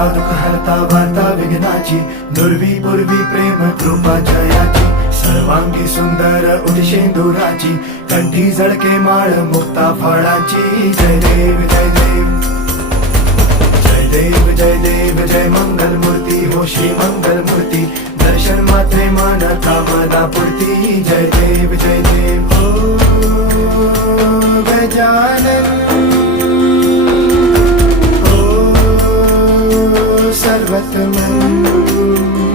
हरता दुःख हरता वार्ता विघ्नाची, दुर्वी पूर्वी प्रेम कृपा जयाची, सर्वांगी सुंदर उदिशेंदुराची, कंठी झळके माळ मुक्ता फळाची. जय देव जय देव जय देव जय देव जय मंगल मूर्ती हो श्री मंगल मूर्ती, दर्शन मात्रे मन कामना पूर्ती. जय देव जय देव हो गजानन हो सर्वतमन.